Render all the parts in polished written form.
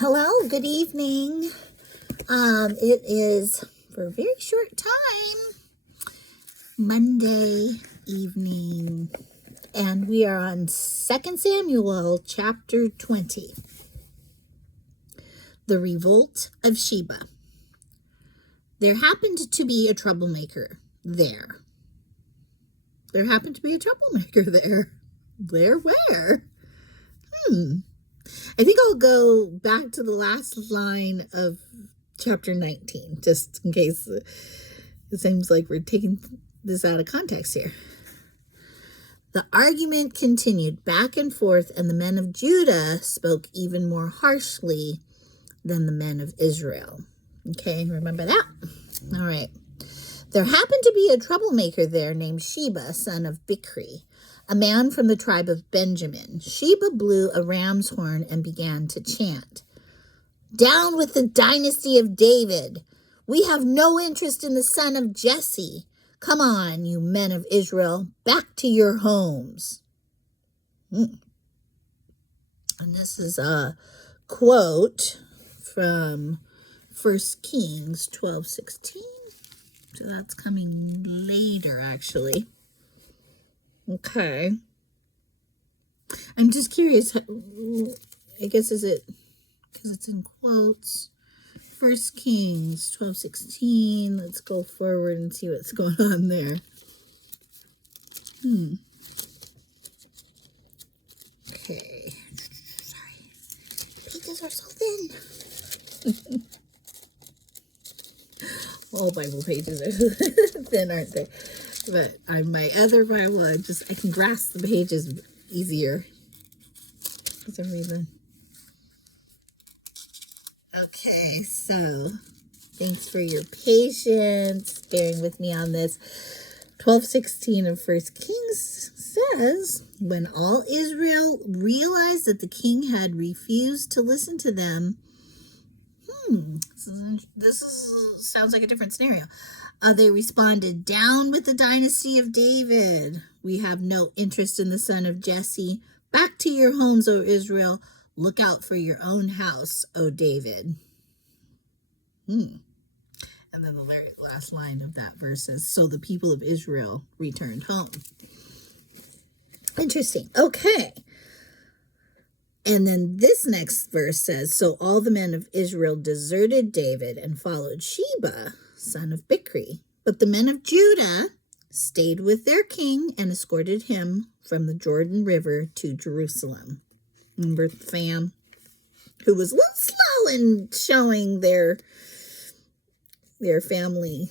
Hello, good evening. It is for a very short time, Monday evening, and we are on 2 Samuel chapter 20. The Revolt of Sheba. There happened to be a troublemaker there. There happened to be a troublemaker there. Where? I think I'll go back to the last line of chapter 19, just in case it seems like we're taking this out of context here. The argument continued back and forth, and the men of Judah spoke even more harshly than the men of Israel. Okay, remember that? All right. There happened to be a troublemaker there named Sheba, son of Bichri, a man from the tribe of Benjamin. Sheba blew a ram's horn and began to chant, "Down with the dynasty of David! We have no interest in the son of Jesse. Come on, you men of Israel, back to your homes." And this is a quote from 1 Kings 12:16. So that's coming later, actually. Okay. I'm just curious. I guess is it because it's in quotes. 1 Kings 12:16. Let's go forward and see what's going on there. Okay. Sorry. Pages are so thin. All Bible pages are thin, aren't they? But on my other Bible, I can grasp the pages easier for some reason. Okay, so thanks for your patience, bearing with me on this. 12:16 of 1 Kings says, when all Israel realized that the king had refused to listen to them, sounds like a different scenario. They responded, "Down with the dynasty of David. We have no interest in the son of Jesse. Back to your homes, O Israel. Look out for your own house, O David." And then the very last line of that verse is, "So the people of Israel returned home." Interesting. Okay. And then this next verse says, "So all the men of Israel deserted David and followed Sheba, son of Bichri. But the men of Judah stayed with their king and escorted him from the Jordan River to Jerusalem." Remember the fam who was a little slow in showing their family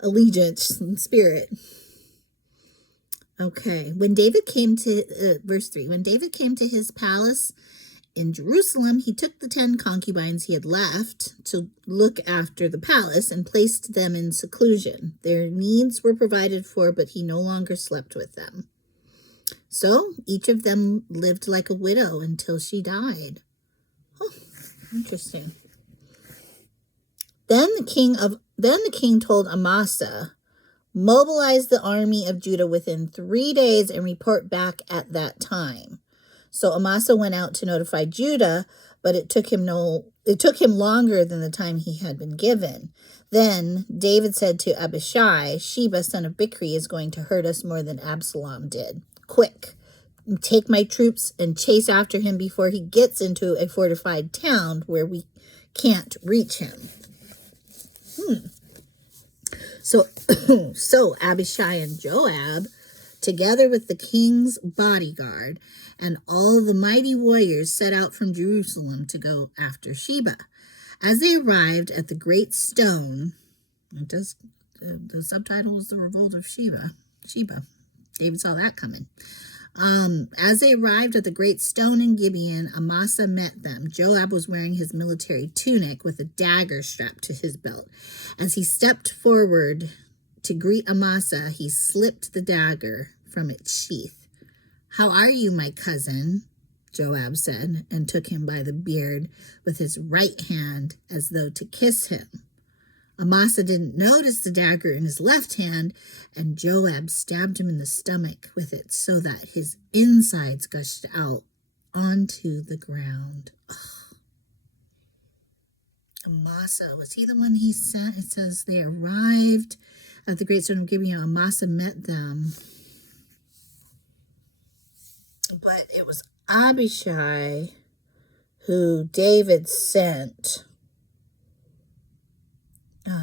allegiance and spirit. Okay, when David came to, verse 3, when David came to his palace in Jerusalem, he took the 10 concubines he had left to look after the palace and placed them in seclusion. Their needs were provided for, but he no longer slept with them. So each of them lived like a widow until she died. Oh, interesting. Then the king told Amasa, "Mobilize the army of Judah within 3 days and report back at that time." So Amasa went out to notify Judah, but it took him longer than the time he had been given. Then David said to Abishai, "Sheba, son of Bichri, is going to hurt us more than Absalom did. Quick, take my troops and chase after him before he gets into a fortified town where we can't reach him." So Abishai and Joab, together with the king's bodyguard and all the mighty warriors, set out from Jerusalem to go after Sheba. As they arrived at the great stone, the subtitle is "The Revolt of Sheba. David saw that coming. As they arrived at the great stone in Gibeon, Amasa met them. Joab was wearing his military tunic with a dagger strapped to his belt. As he stepped forward to greet Amasa, he slipped the dagger from its sheath. "How are you, my cousin?" Joab said, and took him by the beard with his right hand as though to kiss him. Amasa didn't notice the dagger in his left hand, and Joab stabbed him in the stomach with it so that his insides gushed out onto the ground. Oh, Amasa, was he the one he sent? It says they arrived at the great stone of Gibeon. Amasa met them. But it was Abishai who David sent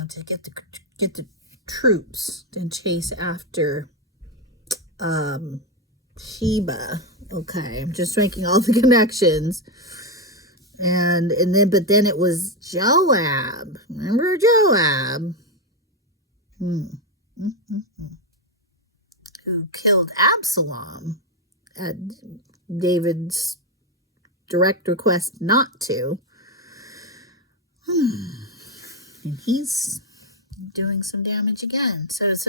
to get the troops and chase after Sheba. Okay, I'm just making all the connections. But then it was Joab. Remember Joab? Who killed Absalom at David's direct request not to. And he's doing some damage again. So this,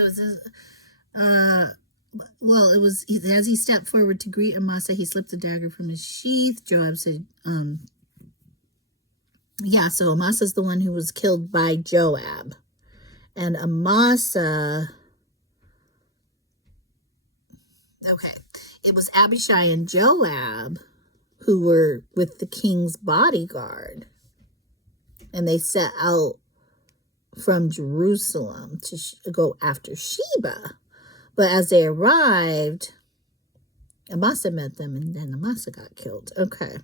well, it was, as he stepped forward to greet Amasa, he slipped the dagger from his sheath. Joab said, so Amasa's the one who was killed by Joab. And Amasa, it was Abishai and Joab who were with the king's bodyguard. And they set out from Jerusalem to go after Sheba. But as they arrived, Amasa met them, and then Amasa got killed. Okay.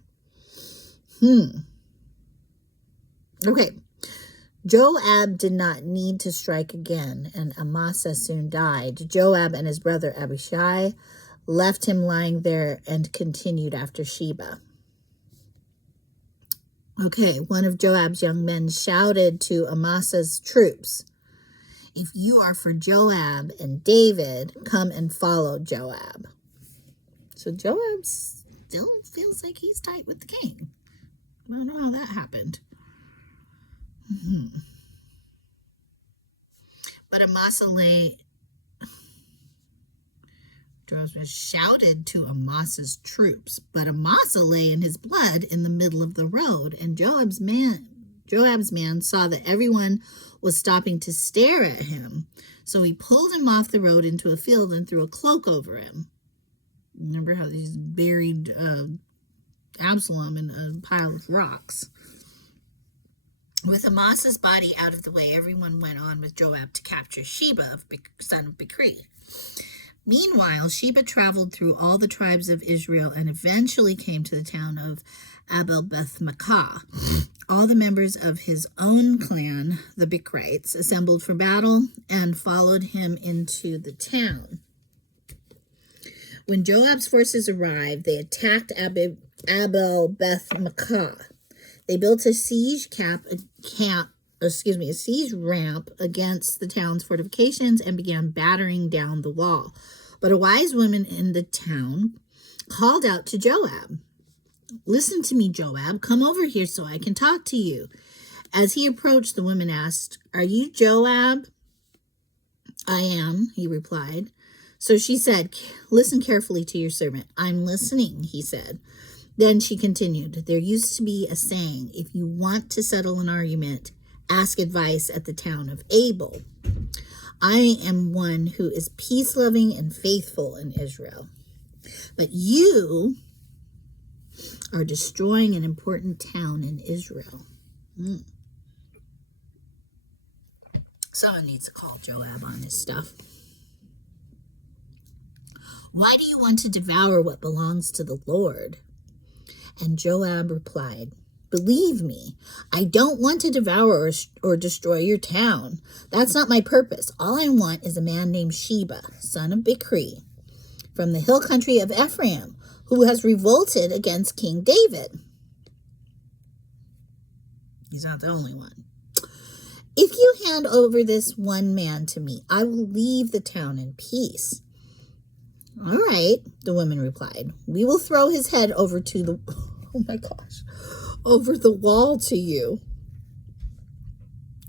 Joab did not need to strike again, and Amasa soon died. Joab and his brother Abishai left him lying there and continued after Sheba. One of Joab's young men shouted to Amasa's troops, "If you are for Joab and David, come and follow Joab." So Joab still feels like he's tight with the king. I don't know how that happened. But Amasa Joab shouted to Amasa's troops, but Amasa lay in his blood in the middle of the road, and Joab's man saw that everyone was stopping to stare at him, so he pulled him off the road into a field and threw a cloak over him. Remember how he's buried Absalom in a pile of rocks. With Amasa's body out of the way, everyone went on with Joab to capture Sheba, son of Bichri. Meanwhile, Sheba traveled through all the tribes of Israel and eventually came to the town of Abel-Beth-Maachah. All the members of his own clan, the Bichrites, assembled for battle and followed him into the town. When Joab's forces arrived, they attacked Abel-Beth-Maachah. They built a siege ramp against the town's fortifications and began battering down the wall. But a wise woman in the town called out to Joab, "Listen to me, Joab. Come over here so I can talk to you." As he approached, the woman asked, "Are you Joab?" "I am," he replied. So she said, "Listen carefully to your servant." "I'm listening," he said. Then she continued, "There used to be a saying, if you want to settle an argument, ask advice at the town of Abel. I am one who is peace-loving and faithful in Israel. But you are destroying an important town in Israel." Someone needs to call Joab on his stuff. "Why do you want to devour what belongs to the Lord?" And Joab replied, "Believe me, I don't want to devour or destroy your town. That's not my purpose. All I want is a man named Sheba, son of Bichri, from the hill country of Ephraim, who has revolted against King David." He's not the only one. "If you hand over this one man to me, I will leave the town in peace." "All right," the woman replied. "We will throw his head over the wall to you."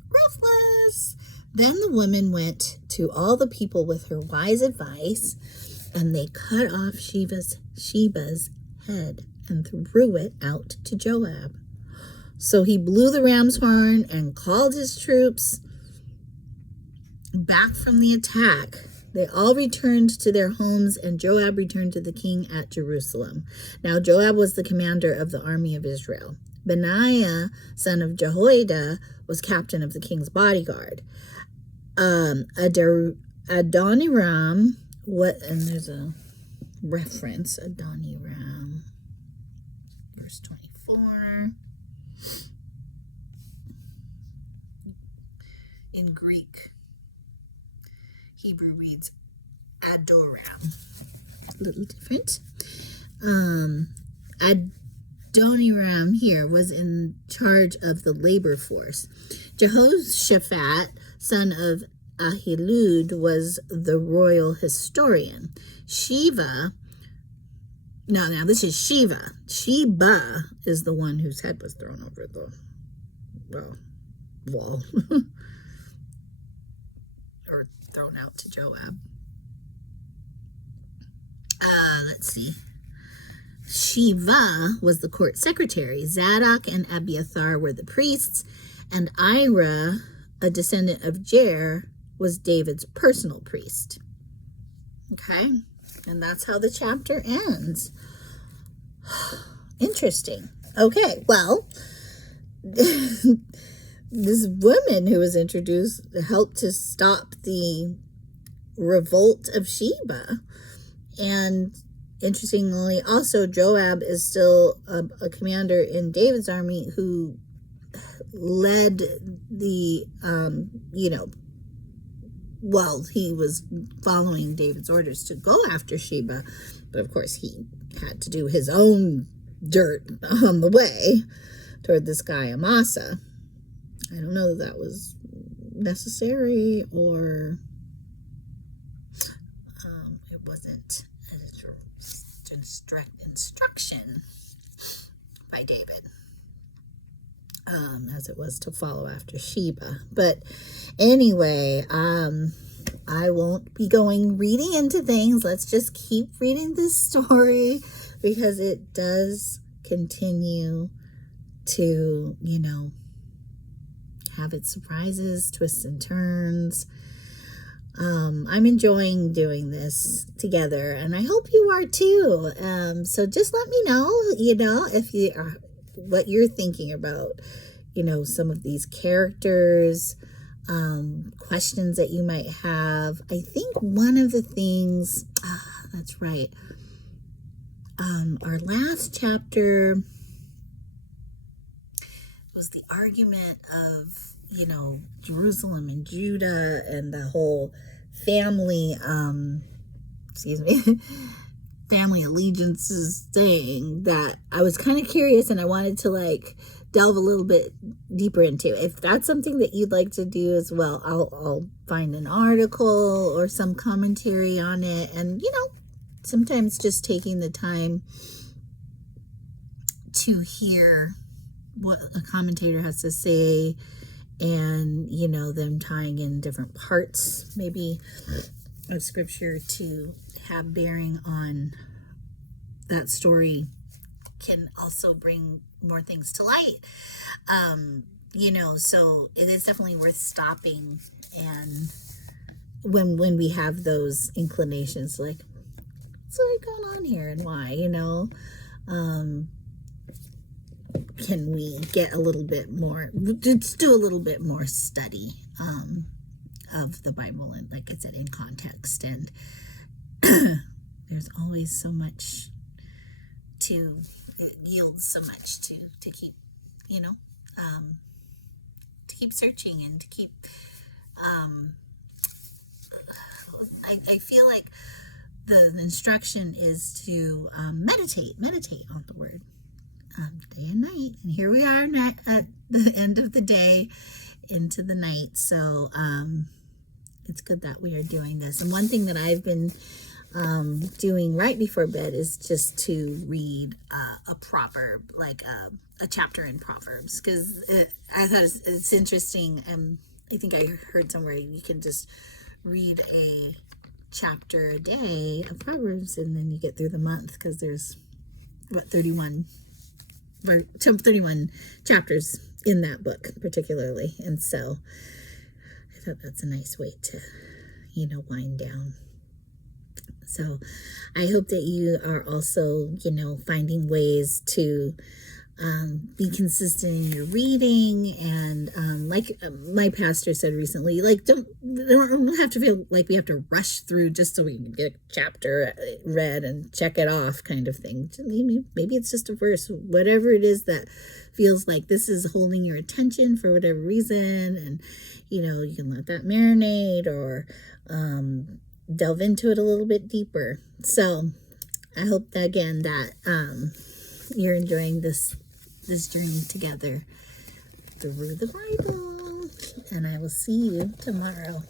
Ruthless. Then the woman went to all the people with her wise advice, and they cut off Sheba's head and threw it out to Joab. So he blew the ram's horn and called his troops back from the attack. They all returned to their homes, and Joab returned to the king at Jerusalem. Now Joab was the commander of the army of Israel. Benaiah, son of Jehoiada, was captain of the king's bodyguard. Adoniram, and there's a reference, Adoniram, verse 24. In Greek, Hebrew reads Adoram. A little different. Adoniram here was in charge of the labor force. Jehoshaphat, son of Ahilud, was the royal historian. Now this is Sheba. Sheba is the one whose head was thrown over the wall. Or thrown out to Joab. Let's see. Shiva was the court secretary. Zadok and Abiathar were the priests. And Ira, a descendant of Jair, was David's personal priest. Okay? And that's how the chapter ends. Interesting. Okay, well, this woman who was introduced helped to stop the revolt of Sheba. And interestingly, also, Joab is still a commander in David's army who led the, he was following David's orders to go after Sheba. But of course, he had to do his own dirt on the way toward this guy, Amasa. I don't know if that was necessary or it wasn't a direct instruction by David, as it was to follow after Sheba. But anyway, I won't be reading into things. Let's just keep reading this story because it does continue to, have its surprises, twists and turns. I'm enjoying doing this together, and I hope you are too. So just let me know, if you are, what you're thinking about, some of these characters, questions that you might have. I think one of the things, that's right, our last chapter was the argument of, Jerusalem and Judah and the whole family, family allegiances thing that I was kind of curious and I wanted to delve a little bit deeper into. If that's something that you'd like to do as well, I'll find an article or some commentary on it. And, sometimes just taking the time to hear what a commentator has to say and, them tying in different parts, maybe of scripture to have bearing on that story can also bring more things to light. So it is definitely worth stopping, and when we have those inclinations, what's going on here and why, can we get a little bit more, just do a little bit more study of the Bible, and like I said, in context. And there's always so much it yields so much to keep, to keep searching and to keep, I feel like the instruction is to meditate on the word day and night. And here we are at the end of the day into the night. So it's good that we are doing this. And one thing that I've been doing right before bed is just to read a proverb, like a chapter in Proverbs, because I thought it's interesting. And I think I heard somewhere you can just read a chapter a day of Proverbs, and then you get through the month, because there's 31 chapters in that book particularly. And so I thought that's a nice way to, wind down. So I hope that you are also, finding ways to be consistent in your reading, and like my pastor said recently, like don't have to feel like we have to rush through just so we can get a chapter read and check it off, kind of thing. Maybe it's just a verse, whatever it is that feels like this is holding your attention for whatever reason, and you can let that marinate, or delve into it a little bit deeper. So I hope that, again, that you're enjoying this journey together through the Bible, and I will see you tomorrow.